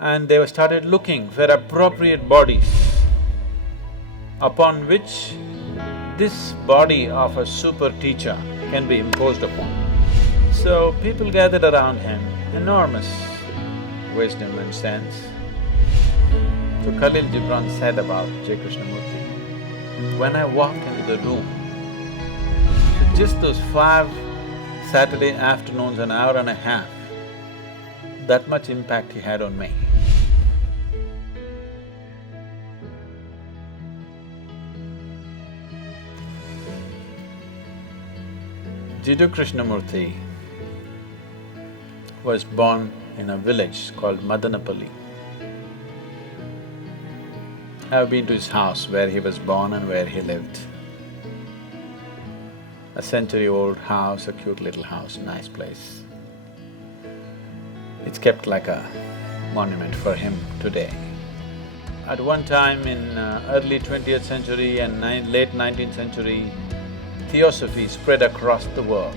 and they started looking for appropriate bodies upon which this body of a super teacher can be imposed upon. So people gathered around him, enormous wisdom and sense. So Khalil Gibran said about Jiddu Krishnamurti, when I walked into the room, so just those 5 Saturday afternoons, an hour and a half, that much impact he had on me. Jiddu Krishnamurti was born in a village called Madanapalli. I've been to his house where he was born and where he lived. A century-old house, a cute little house, nice place. It's kept like a monument for him today. At one time in early 20th century and late 19th century, Theosophy spread across the world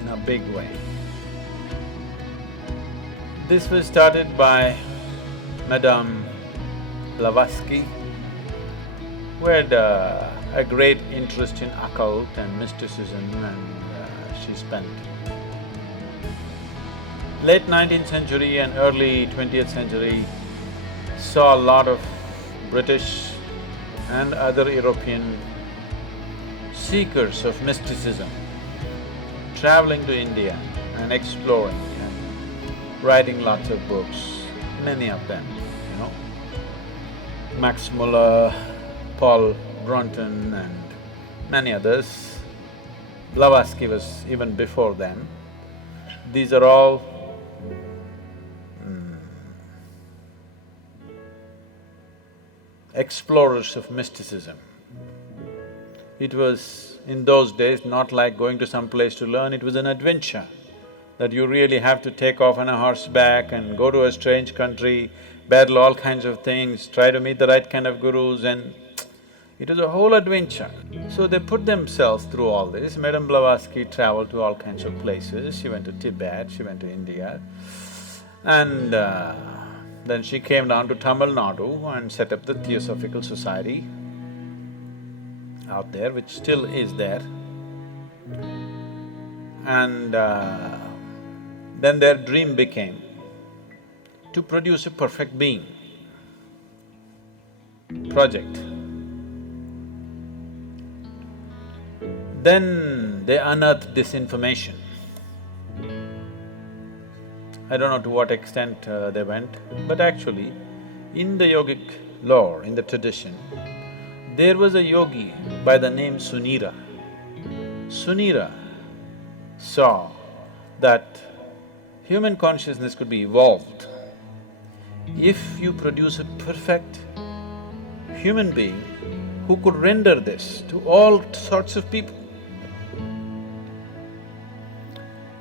in a big way. This was started by Madame Blavatsky, who had a great interest in occult and mysticism, and she spent late 19th century and early 20th century saw a lot of British and other European seekers of mysticism traveling to India and exploring and writing lots of books, many of them, you know. Max Muller, Paul Brunton and many others. Blavatsky was even before them. These are all explorers of mysticism. It was, in those days, not like going to some place to learn, it was an adventure that you really have to take off on a horseback and go to a strange country, battle all kinds of things, try to meet the right kind of gurus, and it was a whole adventure. So they put themselves through all this. Madame Blavatsky traveled to all kinds of places. She went to Tibet, she went to India, and then she came down to Tamil Nadu and set up the Theosophical Society out there, which still is there. And then their dream became to produce a perfect being project. Then they unearthed this information. I don't know to what extent they went, but actually, in the yogic lore, in the tradition, there was a yogi by the name Sunira. Sunira saw that human consciousness could be evolved if you produce a perfect human being who could render this to all sorts of people.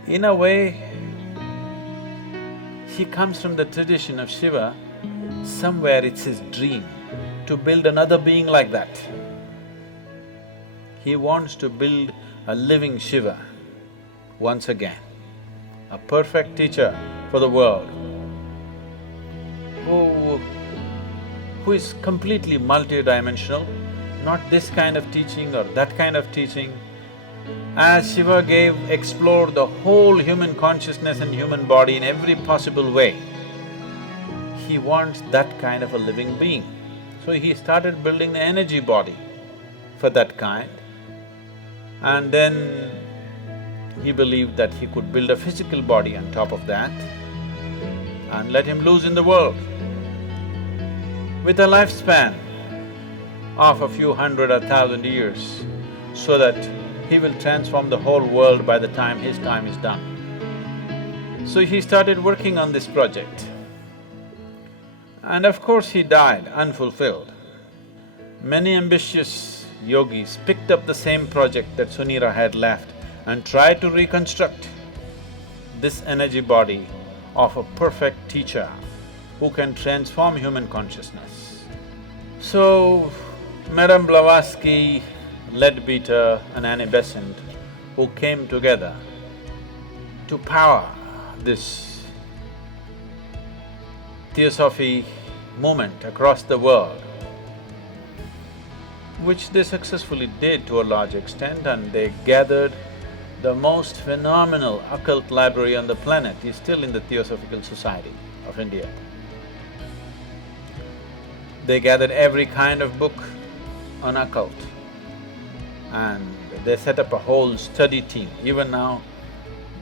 In a way, he comes from the tradition of Shiva. Somewhere it's his dream to build another being like that. He wants to build a living Shiva once again, a perfect teacher for the world, who is completely multidimensional, not this kind of teaching or that kind of teaching. As Shiva explored the whole human consciousness and human body in every possible way, he wants that kind of a living being. So he started building the energy body for that kind, and then he believed that he could build a physical body on top of that and let him loose in the world with a lifespan of a few hundred or thousand years, so that he will transform the whole world by the time his time is done. So he started working on this project. And of course he died unfulfilled. Many ambitious yogis picked up the same project that Sunira had left and tried to reconstruct this energy body of a perfect teacher who can transform human consciousness. So, Madame Blavatsky, Leadbeater and Annie Besant, who came together to power this Theosophy movement across the world, which they successfully did to a large extent, and they gathered the most phenomenal occult library on the planet is still in the Theosophical Society of India. They gathered every kind of book on occult and they set up a whole study team. Even now,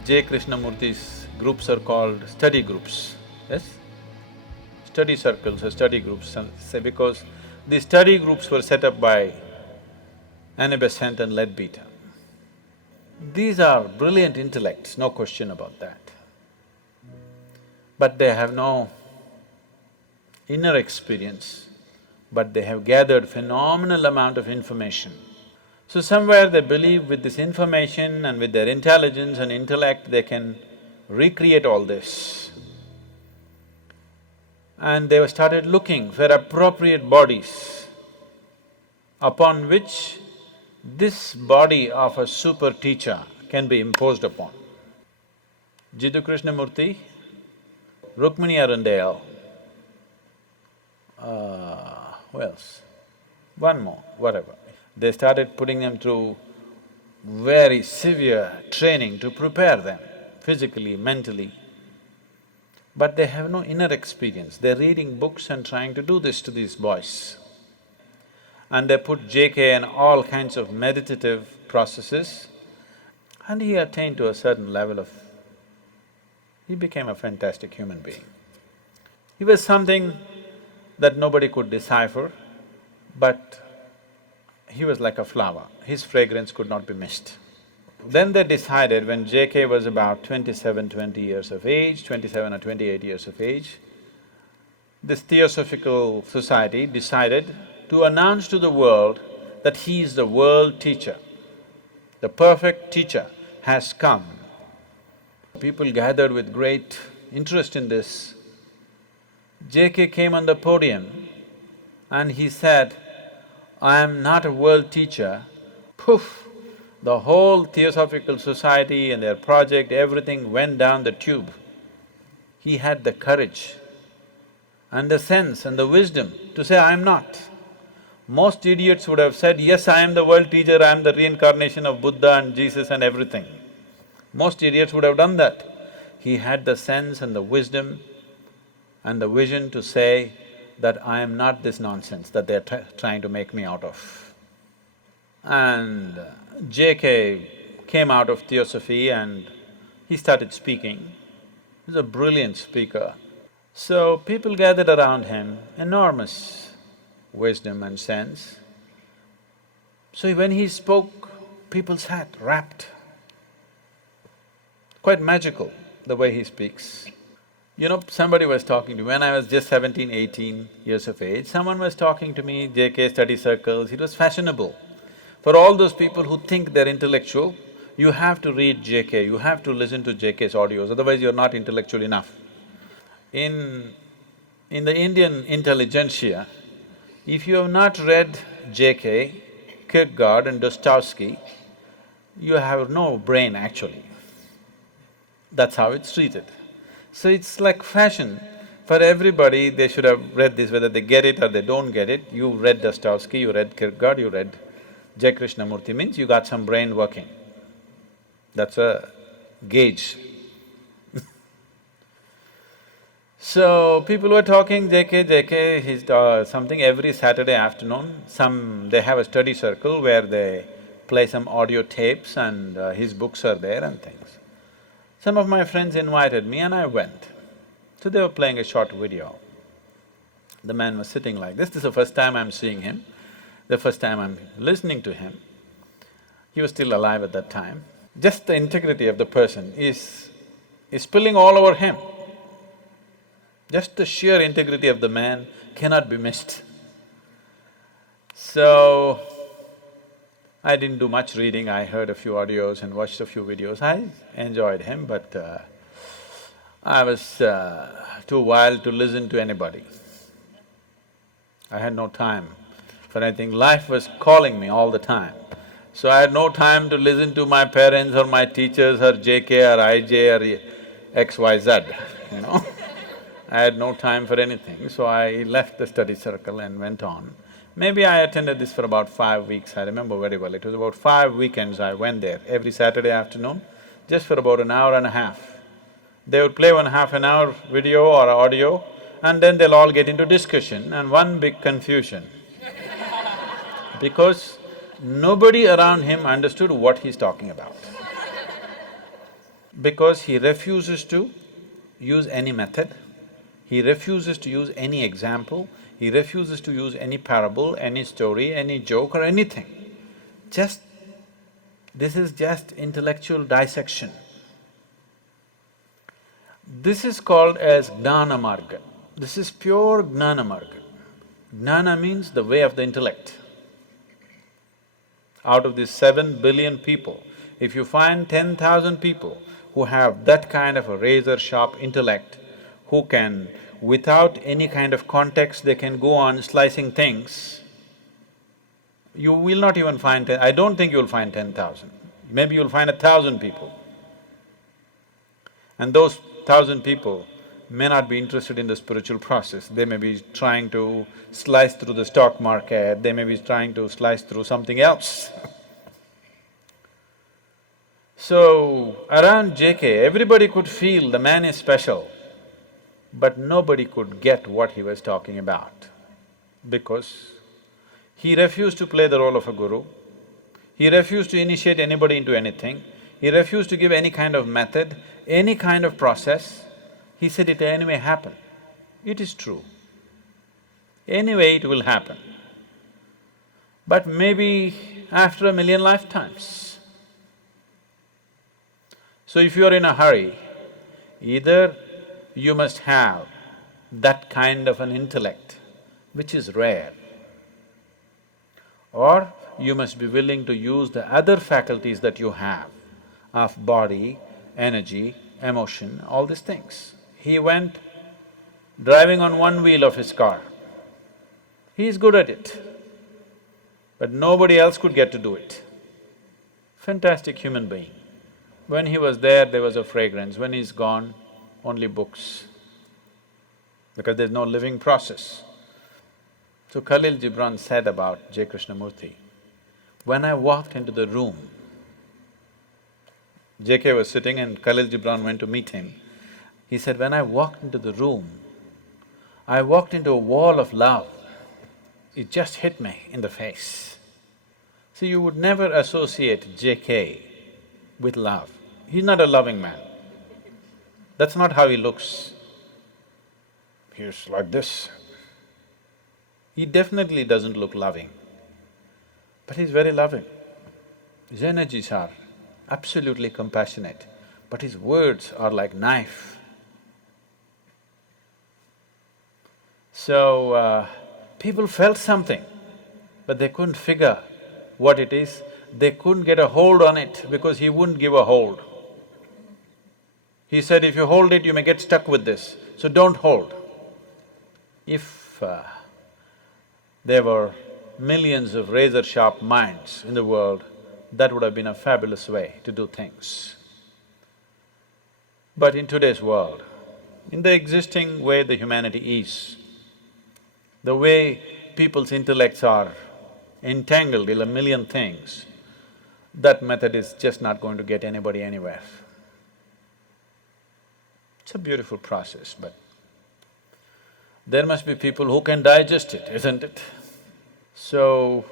Jiddu Krishnamurti's groups are called study groups, yes? Study circles or study groups, say because these study groups were set up by Anabesant and Leadbeater. These are brilliant intellects, no question about that. But they have no inner experience, but they have gathered phenomenal amount of information. So somewhere they believe with this information and with their intelligence and intellect, they can recreate all this. And they started looking for appropriate bodies upon which this body of a super teacher can be imposed upon. Jiddu Krishnamurti, Rukmini Arundale, who else? One more, whatever. They started putting them through very severe training to prepare them physically, mentally. But they have no inner experience. They're reading books and trying to do this to these boys. And they put JK and all kinds of meditative processes, and he attained to a certain level of… he became a fantastic human being. He was something that nobody could decipher, but he was like a flower, his fragrance could not be missed. Then they decided, when JK was about 20 years of age, 27 or 28 years of age, this Theosophical Society decided to announce to the world that he is the world teacher. The perfect teacher has come. People gathered with great interest in this. JK came on the podium and he said, "I am not a world teacher." Poof! The whole Theosophical Society and their project, everything went down the tube. He had the courage and the sense and the wisdom to say, "I am not." Most idiots would have said, "Yes, I am the world teacher, I am the reincarnation of Buddha and Jesus and everything." Most idiots would have done that. He had the sense and the wisdom and the vision to say that I am not this nonsense that they're trying to make me out of. And JK came out of Theosophy and he started speaking. He's a brilliant speaker. So people gathered around him, enormous wisdom and sense. So when he spoke, people sat rapt. Quite magical, the way he speaks. You know, somebody was talking to me, when I was just 17, 18 years of age, someone was talking to me, JK study circles, it was fashionable. For all those people who think they're intellectual, you have to read JK, you have to listen to JK's audios, otherwise you're not intellectual enough. In the Indian intelligentsia, if you have not read JK, Kierkegaard and Dostoevsky, you have no brain actually. That's how it's treated. So it's like fashion. For everybody, they should have read this, whether they get it or they don't get it. You read Dostoevsky, you read Kierkegaard, you read Jiddu Krishnamurti, means you got some brain working. That's a gauge. So, people were talking, JK, he's something every Saturday afternoon, they have a study circle where they play some audio tapes and his books are there and things. Some of my friends invited me and I went. So they were playing a short video. The man was sitting like this is the first time I'm seeing him, the first time I'm listening to him. He was still alive at that time. Just the integrity of the person is spilling all over him. Just the sheer integrity of the man cannot be missed. So, I didn't do much reading, I heard a few audios and watched a few videos. I enjoyed him, but I was too wild to listen to anybody. I had no time for anything. Life was calling me all the time. So I had no time to listen to my parents or my teachers or JK or IJ or XYZ, you know I had no time for anything, so I left the study circle and went on. Maybe I attended this for about 5 weeks, I remember very well. It was about 5 weekends I went there, every Saturday afternoon, just for about an hour and a half. They would play 1 half an hour video or audio, and then they'll all get into discussion and one big confusion. Because nobody around him understood what he's talking about. Because he refuses to use any method, he refuses to use any example, he refuses to use any parable, any story, any joke or anything. Just… this is just intellectual dissection. This is called as Gnana Marga. This is pure Gnana Marga. Gnana means the way of the intellect. Out of these 7 billion people, if you find 10,000 people who have that kind of a razor-sharp intellect, who can, without any kind of context, they can go on slicing things, you will not even find I don't think you'll find 10,000. Maybe you'll find 1,000 people. And those 1,000 people may not be interested in the spiritual process, they may be trying to slice through the stock market, they may be trying to slice through something else. So, around JK, everybody could feel the man is special, but nobody could get what he was talking about, because he refused to play the role of a guru, he refused to initiate anybody into anything, he refused to give any kind of method, any kind of process. He said it anyway happen. It is true. Anyway it will happen. But maybe after 1,000,000 lifetimes. So if you're in a hurry, either you must have that kind of an intellect, which is rare, or you must be willing to use the other faculties that you have of body, energy, emotion, all these things. He went driving on one wheel of his car. He is good at it, but nobody else could get to do it. Fantastic human being. When he was there was a fragrance, when he's gone, only books, because there's no living process. So Khalil Gibran said about J. Krishnamurti, when I walked into the room, JK was sitting and Khalil Gibran went to meet him. He said, when I walked into the room, I walked into a wall of love. It just hit me in the face. See, you would never associate JK with love. He's not a loving man. That's not how he looks. He's like this. He definitely doesn't look loving, but he's very loving. His energies are absolutely compassionate, but his words are like knife. So, people felt something, but they couldn't figure what it is. They couldn't get a hold on it because he wouldn't give a hold. He said, if you hold it, you may get stuck with this, so don't hold. If there were millions of razor-sharp minds in the world, that would have been a fabulous way to do things. But in today's world, in the existing way the humanity is, the way people's intellects are entangled in 1,000,000 things, that method is just not going to get anybody anywhere. It's a beautiful process, but there must be people who can digest it, isn't it? So,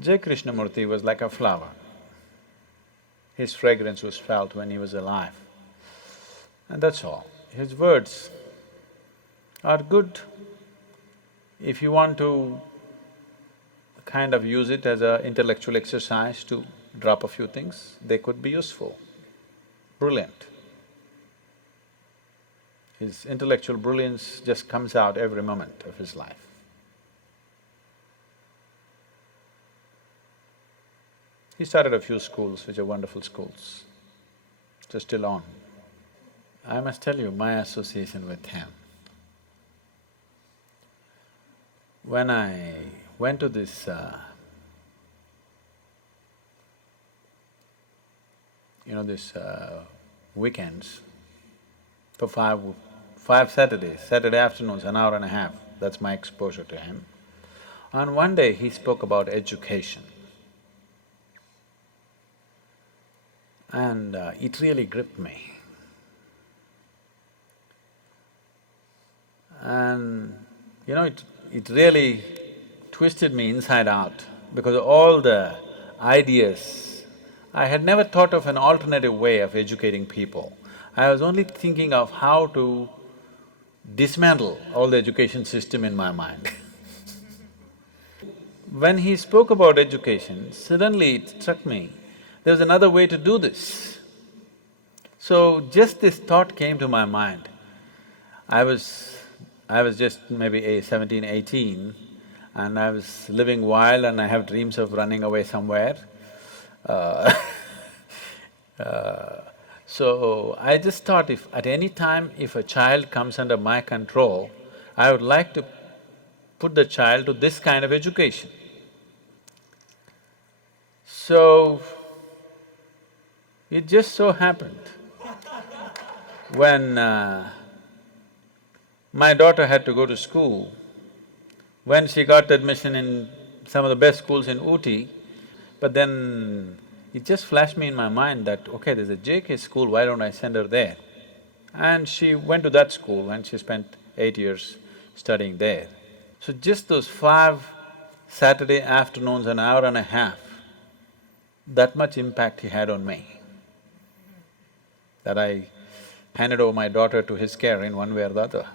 J. Krishnamurti was like a flower. His fragrance was felt when he was alive, and that's all. His words are good. If you want to kind of use it as an intellectual exercise to drop a few things, they could be useful, brilliant. His intellectual brilliance just comes out every moment of his life. He started a few schools, which are wonderful schools, which are still on. I must tell you my association with him. When I went to this weekends for 5 Saturdays, Saturday afternoons, an hour and a half, that's my exposure to him. And one day he spoke about education. And it really gripped me. And it really twisted me inside out because all the ideas, I had never thought of an alternative way of educating people. I was only thinking of how to dismantle all the education system in my mind. When he spoke about education, suddenly it struck me, there's another way to do this. So just this thought came to my mind. I was just maybe 17, 18, and I was living wild and I have dreams of running away somewhere. Uh, so I just thought if at any time if a child comes under my control, I would like to put the child to this kind of education. So, it just so happened, when my daughter had to go to school, when she got admission in some of the best schools in Ooty, but then it just flashed me in my mind that, okay, there's a JK school, why don't I send her there? And she went to that school and she spent 8 years studying there. So just those 5 Saturday afternoons, an hour and a half, that much impact he had on me, that I handed over my daughter to his care in one way or the other.